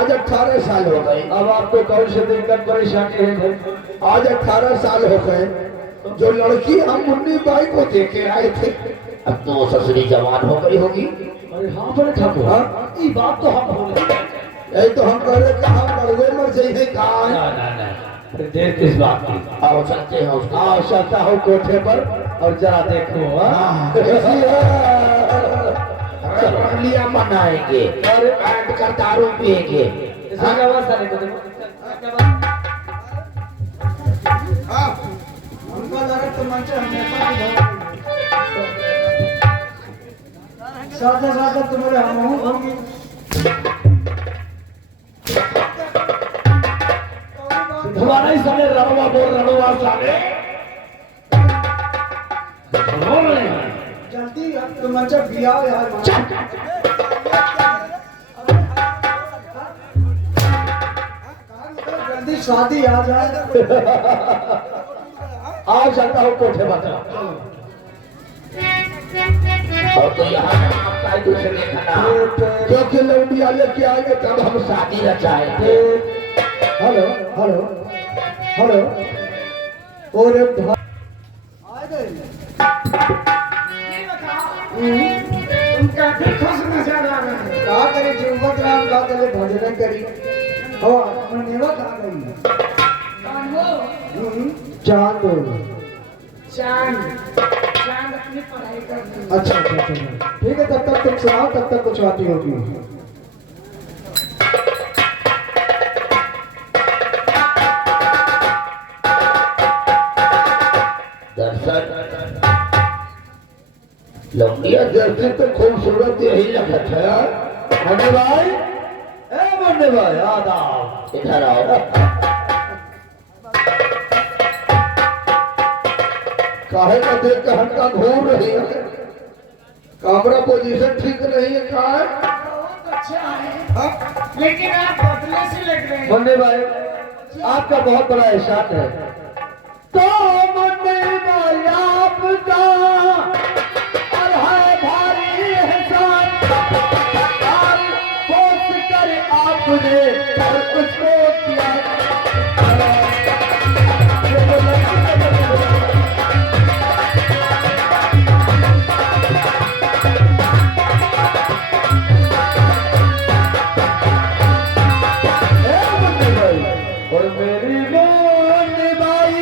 आज 18 साल हो गए। अब आपको कौन सी दिक्कत परेशानी है? आज 18 साल हो गए। जो लड़की हम मुन्नी बाई को देखे आए थे, अब तो ससुरी जवान हो गई होगी। अरे हाँ बड़े ठाकुर, हाँ? ये बात तो हम बोले। यही तो हम कह रहे कि हम मर मर जाइए कहाँ। अरे देर किस बात की? आओ चलते हैं उसको। आओ चलता हूँ कोठे पर और जरा देखो। लिया मनाएंगे और बैठ कर दारू पिएंगे। सादा सादा तुम्हारे हम होंगे। तुम्हारा ही साले रणवा बोल रणवा साले बोल रहे हैं। जल्दी तुम अच्छा बिया यार। जल्दी शादी आ जाए। आओ चलता हूँ कोठे पर। और तो यहाँ दूसरे देखना क्योंकि लौंडिया लेके आएंगे तब हम शादी रचाएंगे। हेलो हेलो हेलो और आ गए। तुम काफी खुश नजर आ रहे हैं। क्या करें जीवत राम का तेरे भजन करी हो नेवत आ गई। चांद चांद चांद अपनी पढ़ाई कर रही है। अच्छा अच्छा अच्छा ठीक है। तब तक तुम सुनाओ, तब तक कुछ आती होगी। दर्शन लौंडिया जैसे तो खूबसूरत यही लगत है। मुन्नी भाई, ए मुन्नी भाई, आदाब। इधर आओ। काहे का देख कर हल्का घूम रही है। कैमरा पोजीशन ठीक नहीं है। कहा है बहुत अच्छा है लेकिन आप बदले से लग रहे हैं। मुन्नी भाई, आपका बहुत बड़ा एहसान है। तो मुन्नी भाई आपका और है भारी एहसान। आप पोस कर आपने और उसको किया। और मेरी मुन्नी भाई,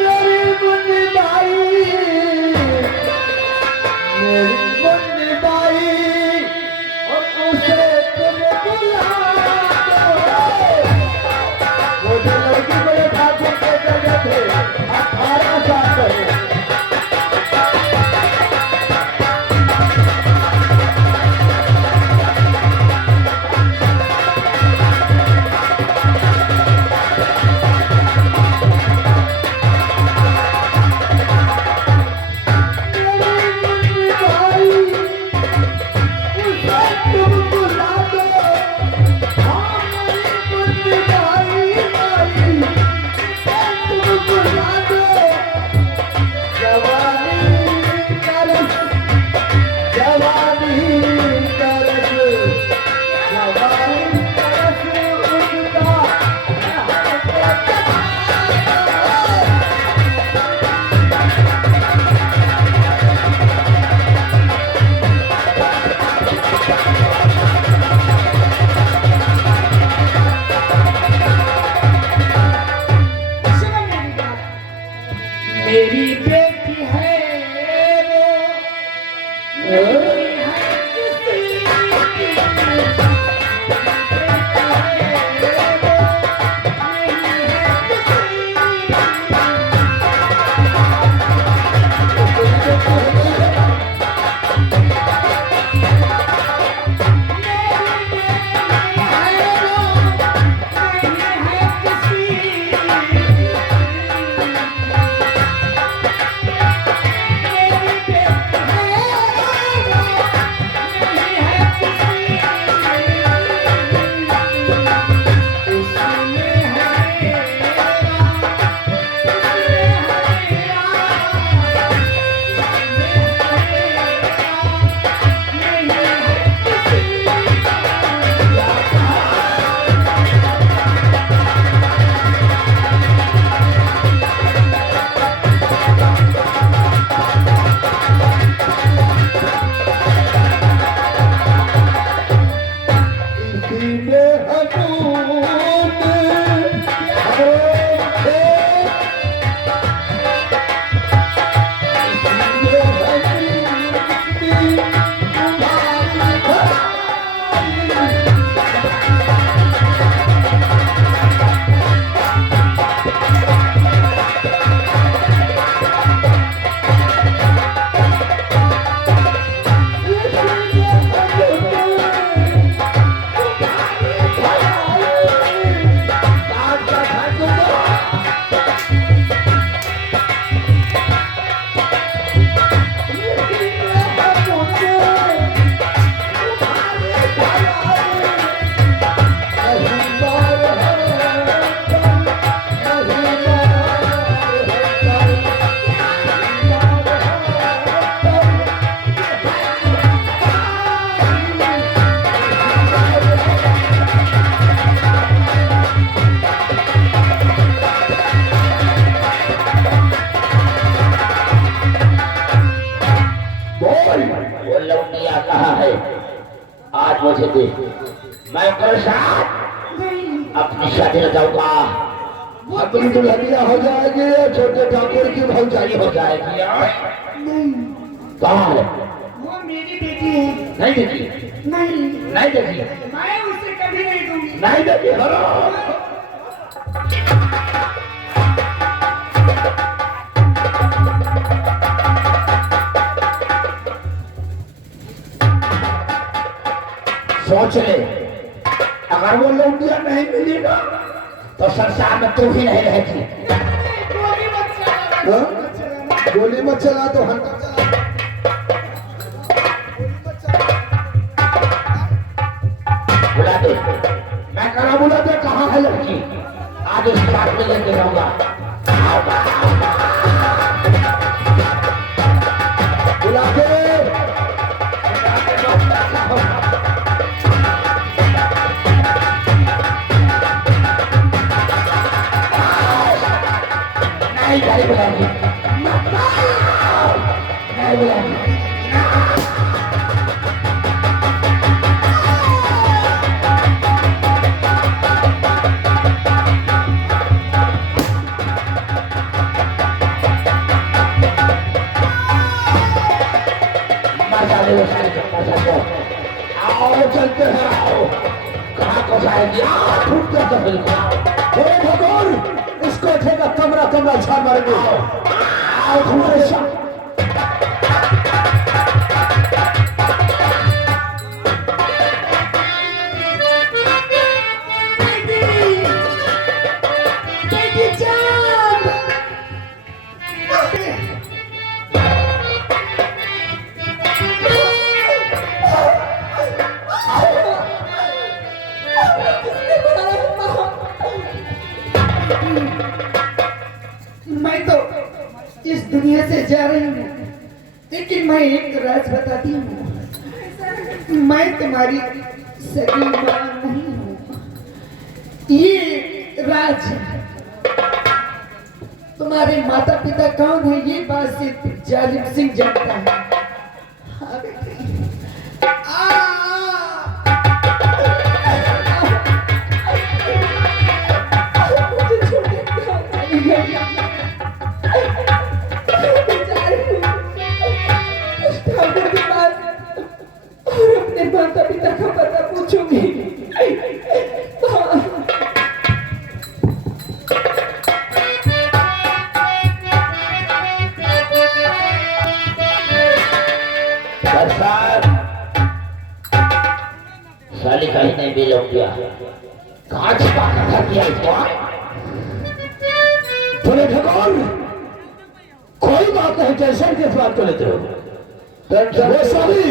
मेरी मुन्नी भाई, मेरी मुन्नी भाई, और उसे तुम बुला सीने हजूम वो लौटिया कहाँ है? आज मुझे दे, मैं प्रसाद अपनी शादी रचाऊंगा। अपनी दुल्हनिया हो जाएगी, छोटे ठाकुर की भौजाई हो जाएगी। नहीं, कहाँ है? वो मेरी बेटी है। नहीं देखी, नहीं, नहीं देखी, मैं उसे कभी नहीं दूंगी। नहीं देखी। हरो सोच ले, अगर वो लौटिया नहीं मिली ना तो संसार में तू ही नहीं रहेगी। गोली मत चला, हाँ? गोली मत चला तो हंटर चला। बुला दे, मैं करा बुला दे। कहाँ है लड़की? आज उस बात में लेके जाऊंगा। बुला दे। नहीं बुलाऊंगी, नहीं बुलाऊंगी। आओ चलते हैं, आओ। कहाँ को जाएगी? आओ, फूट कर तो बिल्कुल। हे भगवान, इसको ठेका कमरा कमरा छा मारेंगे। आओ थोड़े सा। मैं तो इस दुनिया से जा रही हूँ, लेकिन मैं एक राज बताती हूँ। मैं तुम्हारी सगी माँ नहीं हूँ। ये राज है। तुम्हारे माता पिता कौन है ये बात सिर्फ जालिम सिंह जानता है। हाँ बेटी। मुझे छोड़ के ठाकुर के पास और अपने माता पिता का पता पूछूंगी। साली कहीं नहीं भी लौट गया। कहाँ छिपा कर दिया इसको? बोले भगवान, कोई बात नहीं, टेंशन किस बात को लेते हो? वो साली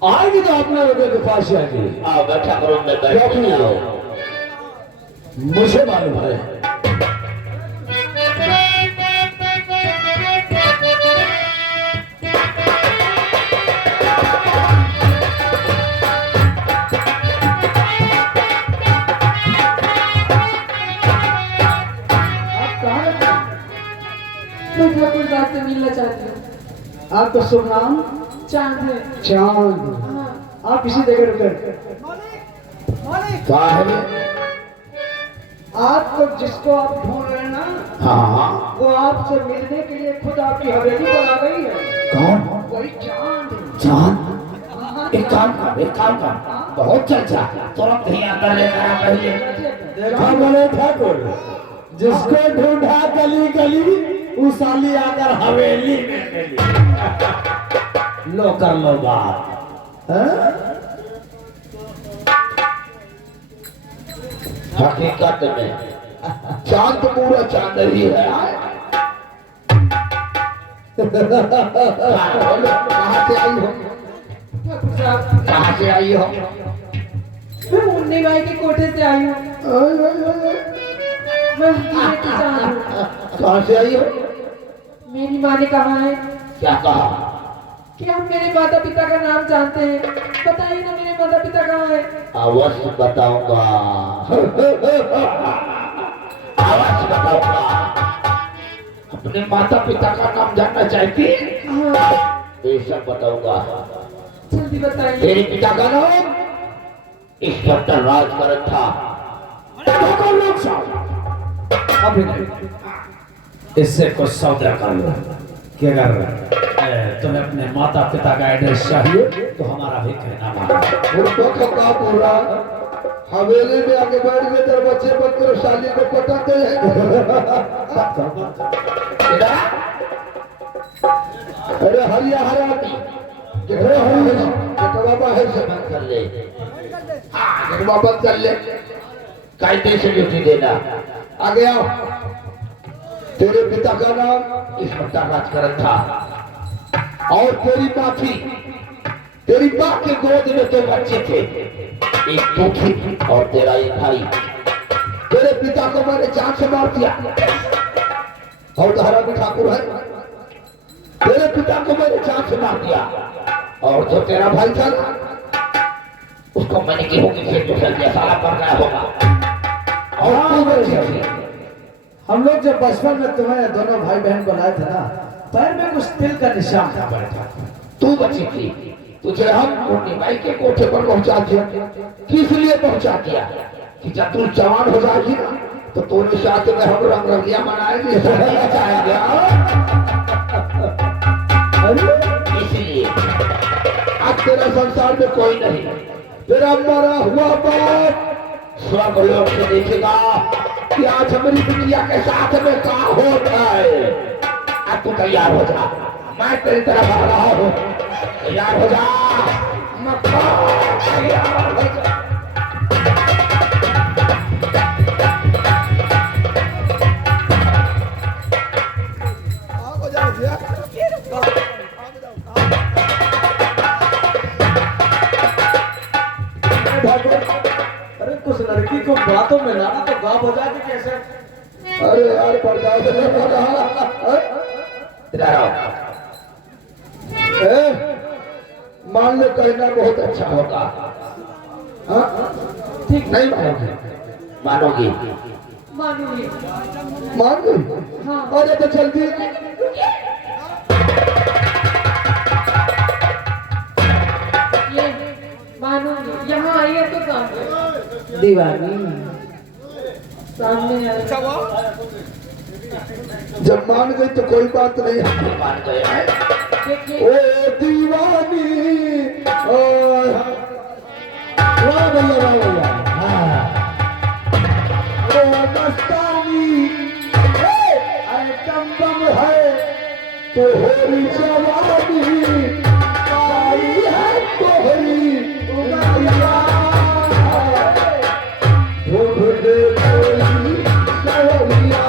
आएगी तो अपने लोगों के पास आएगी। आओ बैठा करो, मैं बैठ आओ। मुझे मालूम है ठाकुर रात से मिलना चाहती हूँ। आपका शुभ नाम? चांद है। चांद। हाँ। आप इसी जगह रुके। कहा है? आप तो जिसको आप ढूंढ रहे हैं ना, हाँ। वो आपसे मिलने के लिए खुद आपकी हवेली पर आ गई है। कौन? वही चांद। चांद? एक काम कर, बहुत चर्चा, तुरंत ही अंदर लेकर आ पहले। देखा बोले ठाकुर, जिसको ढूंढा गली गली उस साली आकर हवेली में मिली। लो कर लो बात। हैं? हकीकत में चांद तो पूरा चांद ही है। कहाँ से आई हो? ठाकुर साहब, कहाँ से आई हो? मैं मुन्नी भाई के कोठे से आई हूँ। मैं हकीकत की चांद हूँ। कहाँ से आई हो? मेरी माँ ने कहा है क्या कहा? कि आप मेरे माता पिता का नाम जानते हैं, बताइए ना मेरे माता पिता कहाँ हैं? अवश्य बताऊंगा, अवश्य बताऊंगा। अपने माता पिता का नाम जानना चाहती है? हाँ, बेशक बताऊंगा। जल्दी बताइए। तेरे पिता का नाम इंस्पेक्टर राजकरण था। अभी नहीं, इससे कुछ सौदा कर लो। क्या कर रहा है? तुम्हें अपने माता पिता का एड्रेस चाहिए तो हमारा भी कहना मानो। पूरा हवेली में आके बैठ गए, तेरे बच्चे बच्चे शाली को पटाते हैं। अरे हरिया हरा बाबा है से बंद कर ले। हाँ, बाबा कर ले, कायदे से ड्यूटी देना। आगे आओ। तेरे पिता का नाम इंस्पेक्टर राजकरण था और तेरी माँ थी। तेरी माँ के गोद में दो बच्चे थे, एक तू थी और तेरा एक भाई। तेरे पिता को मैंने जान से मार दिया और धारा में ठाकुर है। तेरे पिता को मैंने जान से मार दिया और जो तेरा भाई था उसको मैंने गेहूं की खेत में फेंक दिया, साला पड़ गया होगा। और तू बच्ची थी। हम लोग जब बचपन में तुम्हें दोनों भाई बहन को लाए थे ना, पैर में कुछ तिल का निशान था बड़े ठाकुर। तू बची थी, तुझे हम मुन्नी बाई के कोठे पर पहुंचा दिया। किस लिए पहुंचा दिया? कि जब तू जवान हो जाएगी ना तो तोरे साथ में हम रंग रंगिया मनाएंगे, शादी मचाएंगे। इसलिए अब तेरा संसार में कोई नहीं। तेरा मरा हुआ बाप स्वर्ग लोक से देखेगा कि आज हमारी दुनिया के साथ में क्या होता है। अब तू तैयार हो जा, मैं तेरी तरफ आ रहा हूँ। तैयार हो जा, तैयार हो जा। अरे कुछ लड़की को बातों में लाना तो गा बजा के कैसे? अरे यार बर्दाश्त नहीं हो रहा। इधर आओ। मान लो कहना बहुत अच्छा होगा। हाँ? ठीक नहीं मानोगी? मानोगी? मानूंगी। मान गई? हाँ। अरे तो जल्दी। ये मानूंगी। यहाँ आइए तो सामने। दीवानी सामने आइए। जब मान गई तो कोई बात नहीं। मान गए हैं। देखिए। ओ दीवानी, ओ वाह भैया, वाह भैया। हाँ, ओ मस्तानी, आइटम बम है तो होरी जवानी, आई है तोहरी उमरिया, ढूंढ दे कोई सवरिया।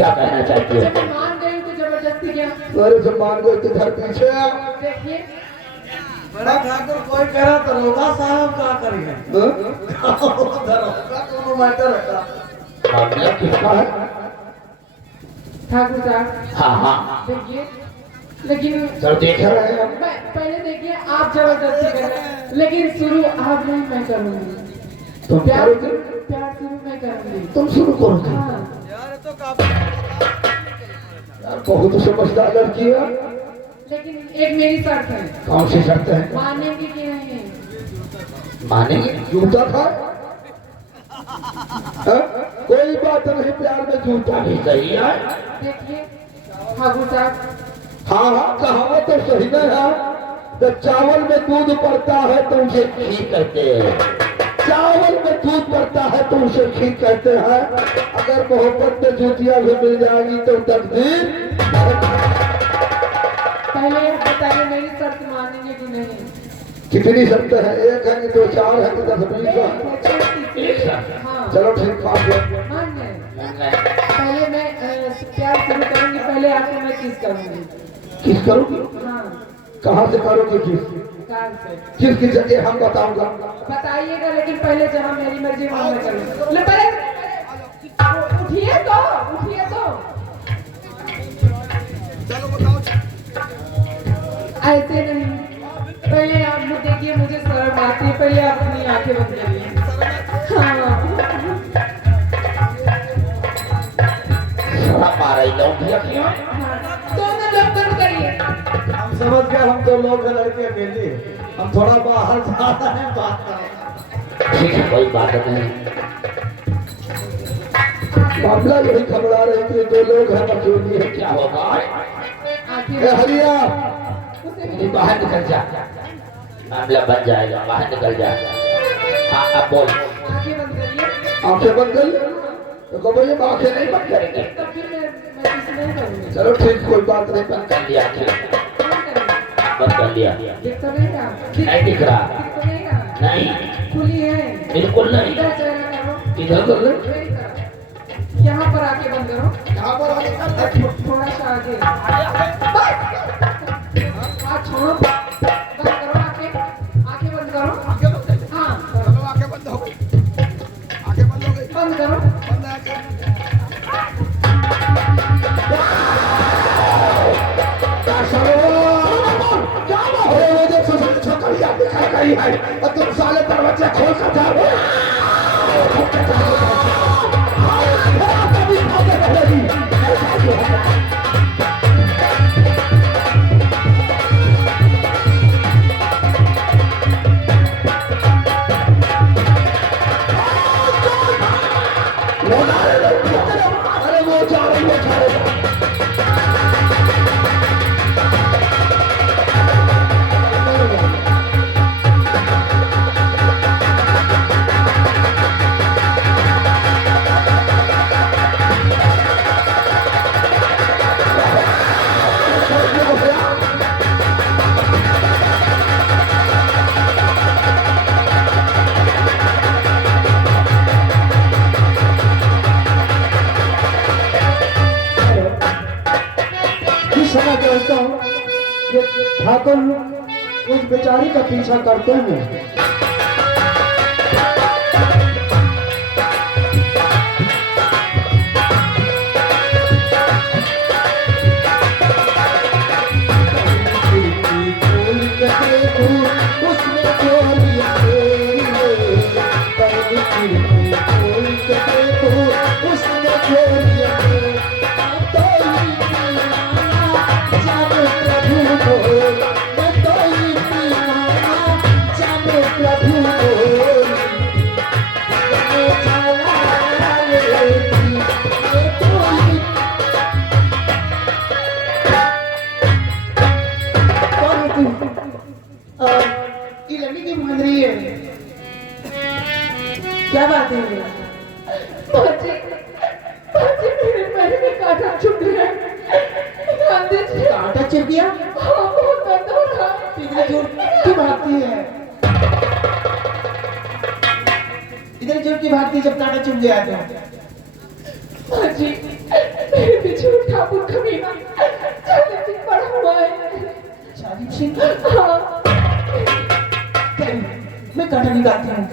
क्या कहना चाहती जब है? मैं मान गई तो जबरदस्ती क्या? अरे जब मान गए तो घर पीछे आ। देखिए बड़ा ठाकुर कोई करा तो रोगा साहब का करिए दोनों मैटर है। मामला किसका है? ठाकुर साहब हाँ हाँ देखिए, लेकिन सर देख रहे हैं हम। पहले देखिए आप जबरदस्ती कर रहे हैं, लेकिन शुरू आप नहीं, मैं करूंगी। तुम प्यार करोगे? प्यार शुरू मैं करूंगी। तुम शुरू करोगे? हाँ यार बहुत समझदार लड़की है। लेकिन एक मेरी शर्त है, कौन सी शर्त है? मानेंगे कि नहीं? मानेंगे? जूता खाए हाँ? कोई बात नहीं, प्यार में जूता अभी नहीं। सही है। देखिए ठाकुर साहब, हाँ हाँ कहावत तो सही नहीं है। जब चावल में दूध पड़ता है तो उसे खीर कहते हैं। चावल में दूध पड़ता है तो उसे खीर कहते हैं। अगर मोहब्बत में जूतियां भी मिल जाएगी तो तकदीर। पहले आप बताइए मेरी शर्त मानेंगे कि नहीं? कितनी शर्त है? एक है कि दो, चार है कि 10 20 है? एक शर्त। हाँ चलो ठीक मान गए। मान गए। पहले मैं प्यार शुरू करूंगी, पहले आपको मैं किस करूंगी। किस करोगी? हाँ कहाँ से करोगी किस? कार से। किसकी जगह हम बताऊंगा। बताइएगा, लेकिन पहले जहाँ मेरी मर्जी वहाँ मैं करूँ। ले पहले उठिए तो, उठिए तो। ऐसे नहीं, पहले आप मुझे देखिए, मुझे शर्म आती है, पहले आप अपनी आंखें बंद करिए। हाँ शराब आ रही लौंडिया क्यों? दोनों लोग बंद करिए। हम समझ गए, हम तो लोग हैं लड़के अकेले। हम थोड़ा बाहर जा रहे हैं, बात कर रहे हैं। ठीक है कोई बात नहीं। मामला यही घबरा रही थी, दो लोग हैं मजबूरी है। क्या होगा? आंखें ए हरिया, उसे नहीं बाहर निकल जा, मामला बन जाएगा, बाहर निकल जा। हाँ अब बोल। आंखें बंद करिए। आंखें बंद कर। तो कहो ये आंखें नहीं बंद करेंगे। तब फिर मैं किसी नहीं करूँगी। चलो ठीक, कोई बात नहीं। बंद कर लिया आंखें, बंद करिए। बंद कर लिया। दिख तो नहीं रहा? नहीं दिख रहा। दिख तो नहीं रहा? नहीं खुली है। बिल्कुल नहीं। इधर चेहरा करो, इधर कर ले। मेरी तरफ। यहाँ पर आके बंद करो। यहाँ पर आगे कर। थोड़ा सा आगे। हाथ छोड़ो, बंद करो आंखें, आंखें बंद करो। हाँ बंद करो। तुम साले दरवाजे खोल कर जा रहे अरे वो जा रही, वो जा रही। समय दोस्तों, ये ठाकुर उस बेचारी का पीछा करते हैं। ये लड़की की मान रही है। क्या बात है? मेरे पैर में कांटा चुभ गया। कांटा चुभ गया? हाँ, बहुत दर्द हो रहा है। इधर जोर क्यों भागती है? इधर जोर क्यों भागती है जब कांटा चुभ गया तो? जी फिर भी झूठ ठाकुर कमीना चलने भी पड़ा हुआ है। शादी सिंह हाँ मैं काटा निकालती हूँ।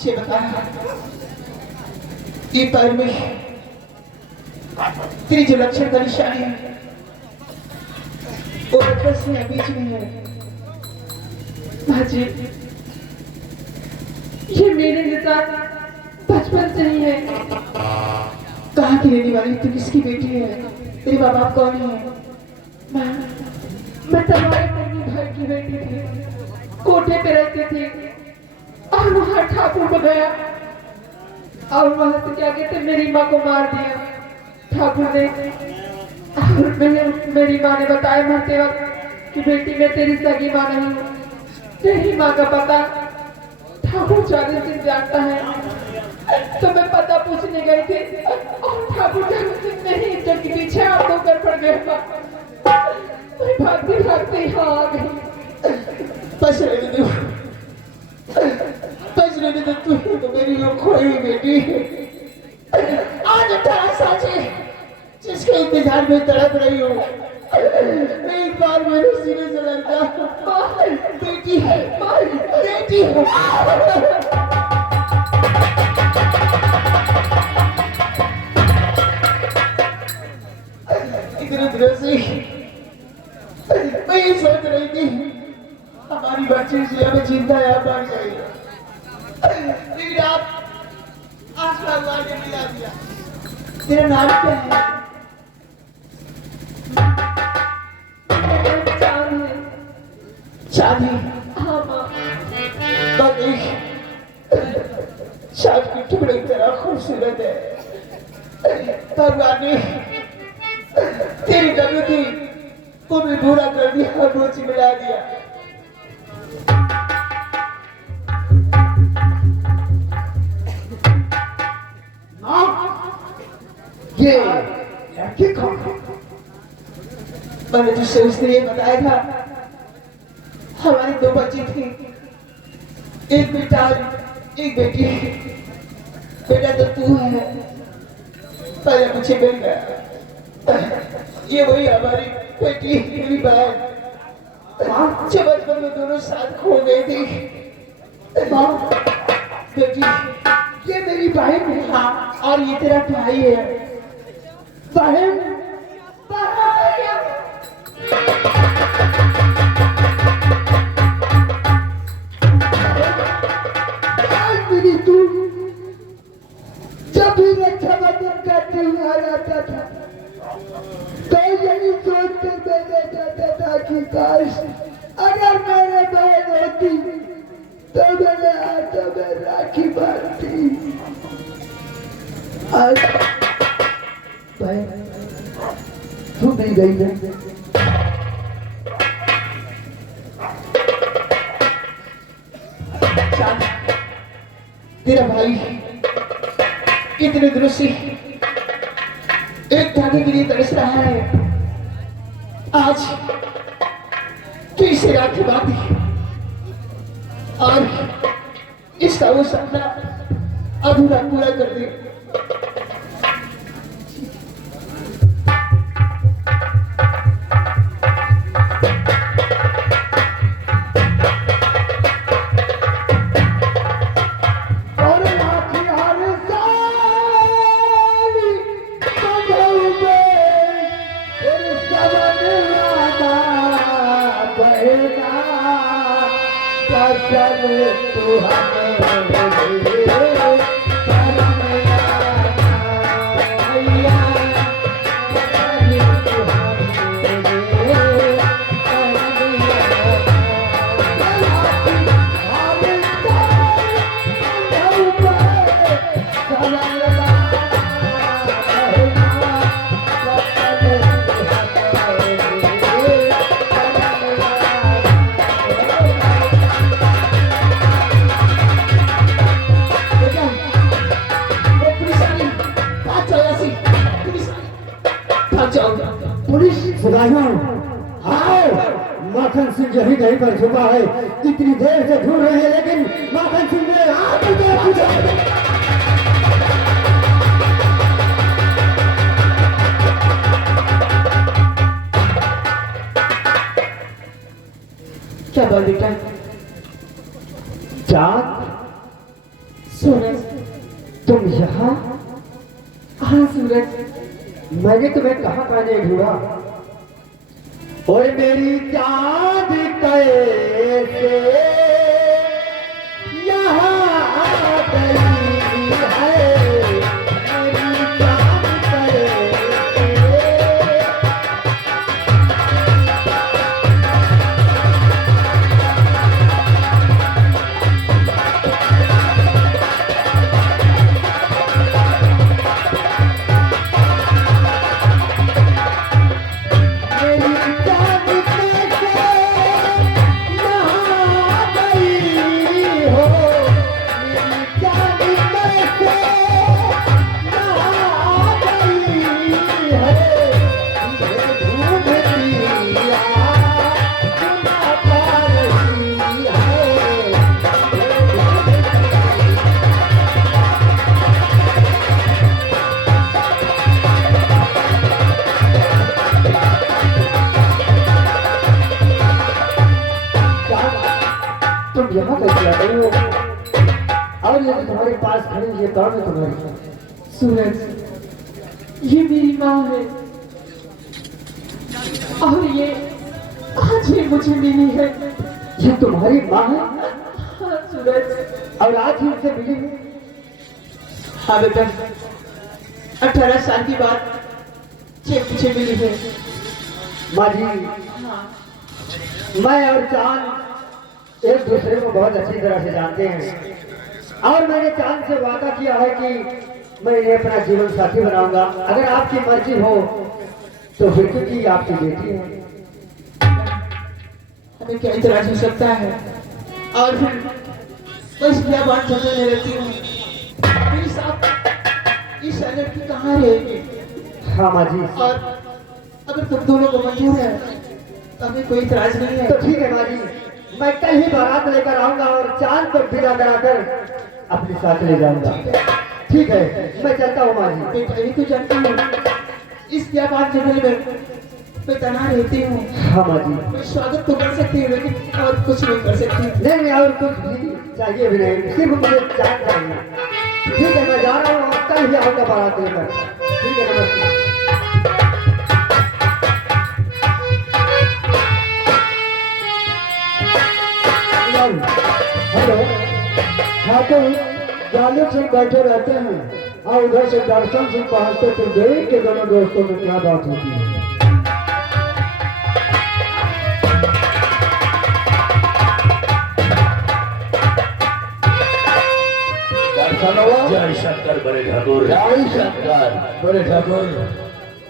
ये बता, ये पैर में तेरी जो लक्षण का निशान है वो बचपन से बीच में है। माँ जी, ये मेरे निशान बचपन से ही है। कहाँ की रहने वाली तू, किसकी बेटी है, तेरे माँ बाप कौन है? मैं तलवार करनी भाई की बेटी थी, कोठे पे रहती थी और वहां ठाकुर को गया और वहां से क्या कहते मेरी माँ को मार दिया ठाकुर ने। और मेरी माँ ने बताया मरते वक्त कि बेटी मैं तेरी सगी माँ नहीं हूँ, तेरी माँ का पता ठाकुर 40 दिन जानता है। तो मैं पता पूछने गई थी और ठाकुर 40 दिन नहीं जब के पीछे आप लोग कर पड़ गए। मैं भागती भागती यहाँ आ गई। बस रहने दो, बस रहने दो, तू तो मेरी वो खोई हुई बेटी है। आज 18 साल से जिसके इंतजार में तड़प रही हूँ, एक बार मेरे सीने से लग जा, बेटी है, बेटी है। इतने दिनों से मैं ये सोच रही थी हमारी बच्ची से हमें चिंता है मर गई, लेकिन आप आज भगवान ने मिला दिया। तेरा नाम क्या है? शादी? हाँ माँ। शादी के टुकड़े की तरह खूबसूरत है। भगवान ने तेरी कमी थी वो भी पूरा कर दिया और मुझे मिला दिया। ये लड़की कौन है? मैंने तुझसे उस दिन ये बताया था हमारी 2 बच्ची थी, एक बेटा एक बेटी। बेटा तो तू है, पहले मुझे मिल गया। ये वही हमारी बेटी मेरी बहन, जो बचपन में दोनों साथ खो गई थी। बेटी ये मेरी बहन है। हाँ, और ये तेरा भाई है। बहन मेरी तू जब भी रक्षाबंधन का त्योहार आता था तो यही सोच कर बैठा जाता था कि काश अगर मेरे बहन होती तो मेरे हाथों में राखी बांधती। आज बहन तू मिल गई है। तेरा भाई इतने दिनों से एक धागे के लिए तरस रहा है, आज तू इसे राखी बांधी और इसका वो सपना अधूरा पूरा कर दे। जाओ। पुलिस सिपाहियों आओ, माखन सिंह यही कहीं पर छुपा है, इतनी देर से ढूंढ रहे हैं लेकिन माखन सिंह ने आगे क्या बात बेटा? चाँद सूरज, तुम यहाँ? हाँ सूरज, मैंने तुम्हें कहाँ कहाँ ढूंढा? और मेरी चाँद कैसे यहाँ आ गई है, मेरी चाँद कैसे। तुम यहाँ कैसे आ गई हो? और ये तुम्हारे पास खड़ी ये कौन है तुम्हारी? सूरज, ये मेरी माँ है और ये आज ही मुझे मिली है। ये तुम्हारी माँ है हाँ सूरज, और आज ही उनसे मिली है? हाँ बेटा, 18 साल की बात ये मुझे मिली है। माँ जी, हाँ मैं और चांद एक दूसरे को बहुत अच्छी तरह से जानते हैं और मैंने चांद से वादा किया है कि मैं इन्हें अपना जीवन साथी बनाऊंगा। अगर आपकी मर्जी हो तो फिर क्योंकि आपकी बेटी है। हमें क्या इतराज हो सकता है? और फिर बस क्या बात जंगल में रहती हूँ, मेरे साथ इस लड़की कहाँ रहेगी? हाँ माँ जी, और अगर तुम दोनों को मंजूर है तो हमें कोई इतराज नहीं है। तो ठीक है माँ जी, मैं कल ही बारात लेकर आऊंगा और चांद को विदा कराकर अपने साथ ले जाऊंगा। ठीक है, मैं चलता हूँ माँ जी। मैं पहले तो जानती हूँ इस क्या बात जंगल में मैं तना रहती हूँ। हाँ माँ जी, मैं स्वागत तो कर सकती हूँ लेकिन और कुछ नहीं कर सकती। नहीं और कुछ भी चाहिए भी नहीं, सिर्फ मुझे चांद चाहिए। ठीक है, मैं जा रहा हूँ और कल ही आऊंगा बारात लेकर। ठीक है, नमस्ते। हेलो, ठाकुर जालू से बैठे रहते हैं और उधर से दर्शन से पहुंचते तो देख के दोनों दोस्तों में क्या बात होती है। दर्शन हुआ? जय शंकर बड़े ठाकुर। जय शंकर। बड़े ठाकुर,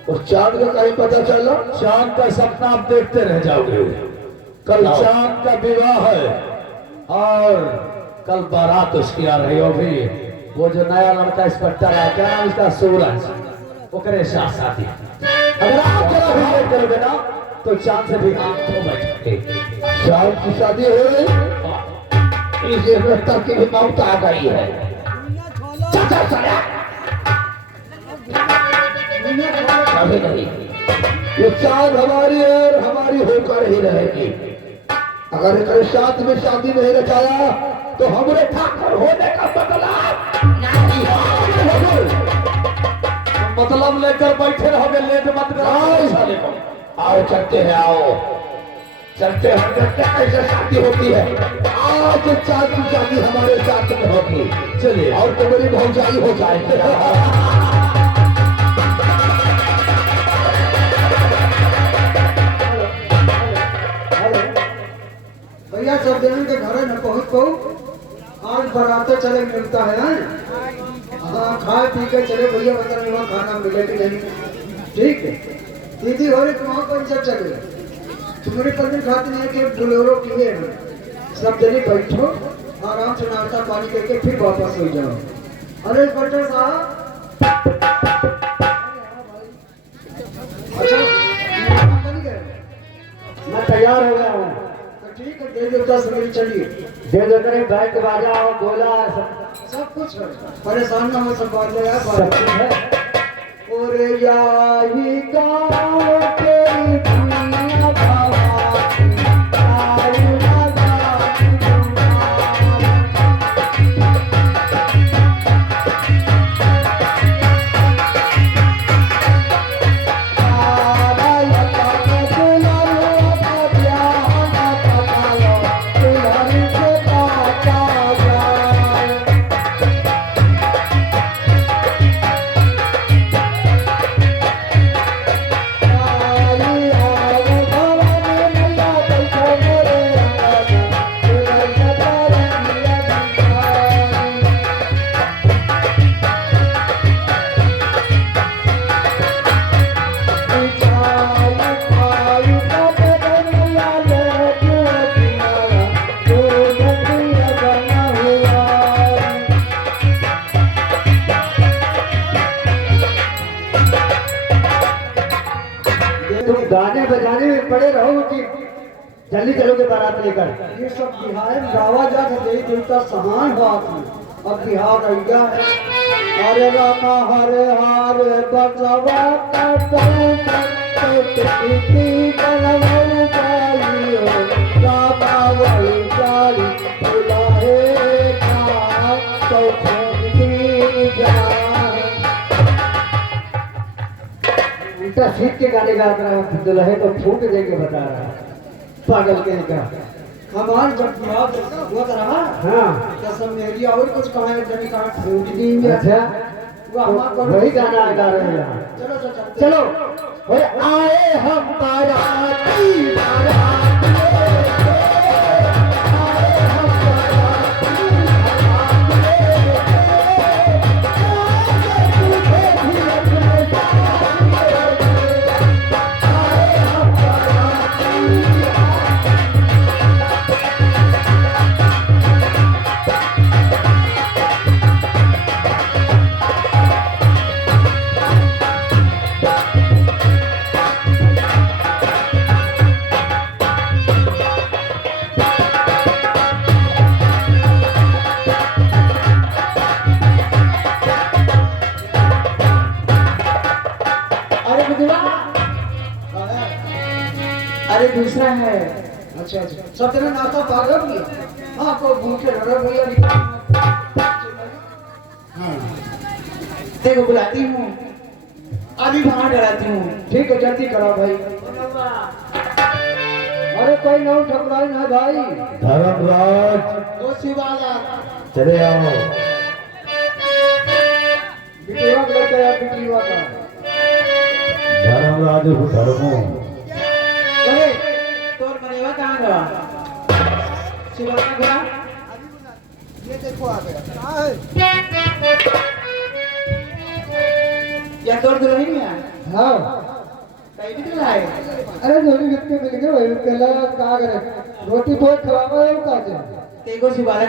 उस चांद का कहीं पता चला? चांद का सपना आप देखते रह जाओगे। कल हाँ। चांद का विवाह है और कल बारात उसकी आ रही होगी। वो जो नया लड़का इंस्पेक्टर है, क्या नाम इसका, सूरज, ओकरे साथ शादी। अगर आप जरा भी लेट करोगे ना तो चांद से भी आप तो बैठोगे। चांद की शादी हो गई, इस इंस्पेक्टर की भी मौत आ गई है। चाचा साला कभी नहीं, ये चांद हमारी है और हमारी होकर ही रहेगी। अगर इनके साथ में शादी नहीं रचाया तो हमरे ठाकुर होने का मतलब नहीं है। मतलब लेकर बैठे रहोगे, लेट मत करो। आओ चलते हैं, आओ चलते हैं, देखते हैं कैसे शादी होती है। आज चांद की शादी हमारे साथ में होगी। चलिए। और तो मेरी भौजाई हो जाएगी। भैया सब दिन के घर न पहुँच पाऊ, आज बराते चले मिलता है। हाँ, खाए पी के चले भैया, बता नहीं वहाँ खाना मिले कि नहीं। ठीक है, दीदी हो रही वहाँ पर सब चले। तुम्हारी पत्नी खाती नहीं कि बुलेरो किए हैं। सब जने बैठो, आराम से नाश्ता पानी करके फिर वापस हो जाओ। अरे इंस्पेक्टर साहब, 10 मिनट चलिए। दे दो करे बैठ बाजा और गोला सब कुछ है, परेशान ना हो, सब बात है यार। सब कुछ है। और यही गाँव तेरी दुनिया भवानी, आई लगाती तुम्हारी। आरा लगा के दुल्हन का ब्याह ना पकायो, दुल्हन से काटा जाए। तुम गाने बजाने में पड़े रहो कि जल्दी चलोगे बारात लेकर। ये सब बिहार गावा जात देवी देवता समान बात है। अब बिहार अइया है। हरे रामा हरे हरे बसवा उल्टा सीट के गाने गा रहा दुल्हे को फूट दे के बता रहा है। पागल के का। हमार जब बिहार हुआ रहा हाँ कसम मेरी और कुछ कहा जनी कहा फूट देंगे। अच्छा वो हमार तो वही गाना गा रहे हैं यहाँ। चलो चलो चलो ओए आए हम बाराती बाराती आए हम अरे बुधवा अरे दूसरा है। अच्छा अच्छा सब तेरा नाश्ता पागल भी हाँ को भूखे रह भैया हाँ देखो बुलाती हूँ अभी बाहर डराती हूँ। ठीक है जल्दी करो भाई। अरे कोई ना ठकराई ना भाई। धर्मराज वो शिवाला चले आओ। बिटिया का लेके आ बिटिया का। धर्मराज धर्मो अरे तोर मरेवा कहाँ गया शिवाला गया। ये देखो आ गया या तोर दुल्हन में है। हाँ कहीं भी तो आए। अरे जोड़ी व्यक्ति मिल गए वही पहला का करे रोटी बहुत खराब है का जे तेको शिवाला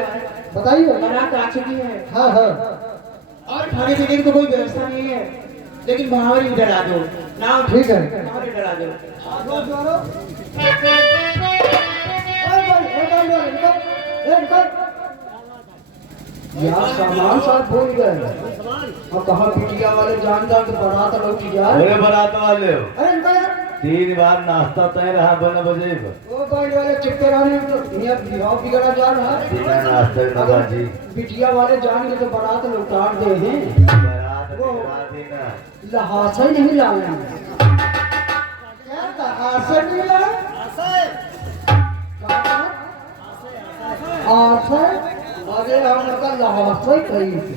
बताइए। बारात आ चुकी है हाँ हाँ और खाने पीने की तो कोई व्यवस्था नहीं है लेकिन भावरी डरा दो ना। ठीक है। भावरी डरा दो। यार सामान साथ भूल गए और कहा बिटिया वाले जानदार के बारात लौट जाए। बोले बारात वाले हो अरे इनका यार 3 बार नाश्ता तय रहा 12 बजे वो गाड़ी वाले चिपके रहने तो नियत बिहाव बिगड़ा जा रहा है। बिना नाश्ते में बाजी बिटिया वाले जान के तो बारात लौटार दे हैं। बारात निकाल देना लहासा ही नहीं लाए क्या लहासा नहीं लाए आशा अरे हम का लहासा ही कही थी।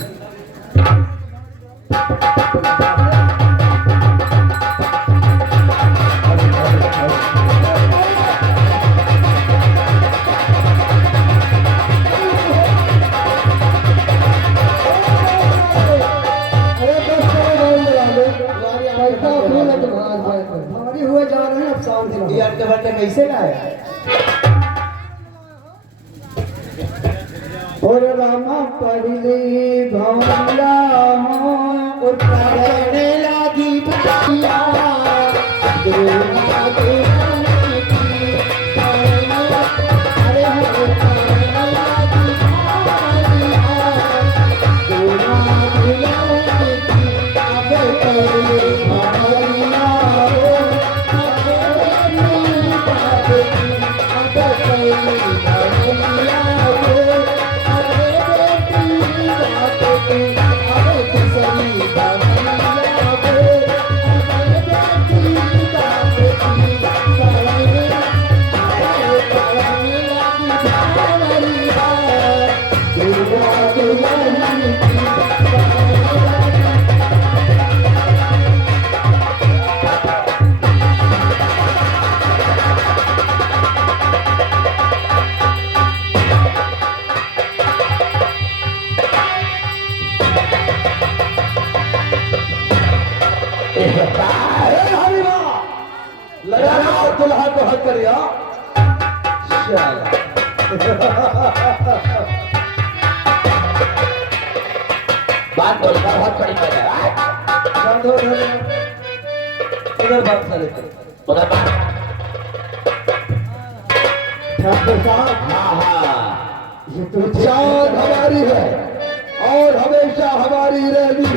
भारी हुए जा रहे हैं अब शांति यार के बर्थडे कैसे लाए। और रामा पढ़ली भवनिया उतारने लगी भैया दुर्गा की अरे दे सकता है। ए हरिमा लगाओ दुल्हा को हक करिया शाला बात बोलकर बहुत बड़ी बात है। बंधो उधर बात चले उधर बात। ठाकुर साहब हाँ हाँ, ये तो चांद हमारी है और हमेशा हमारी रहेगी।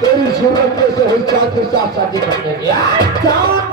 तेरी सूरत में से हुई चांद के साथ शादी करने दिया। चांद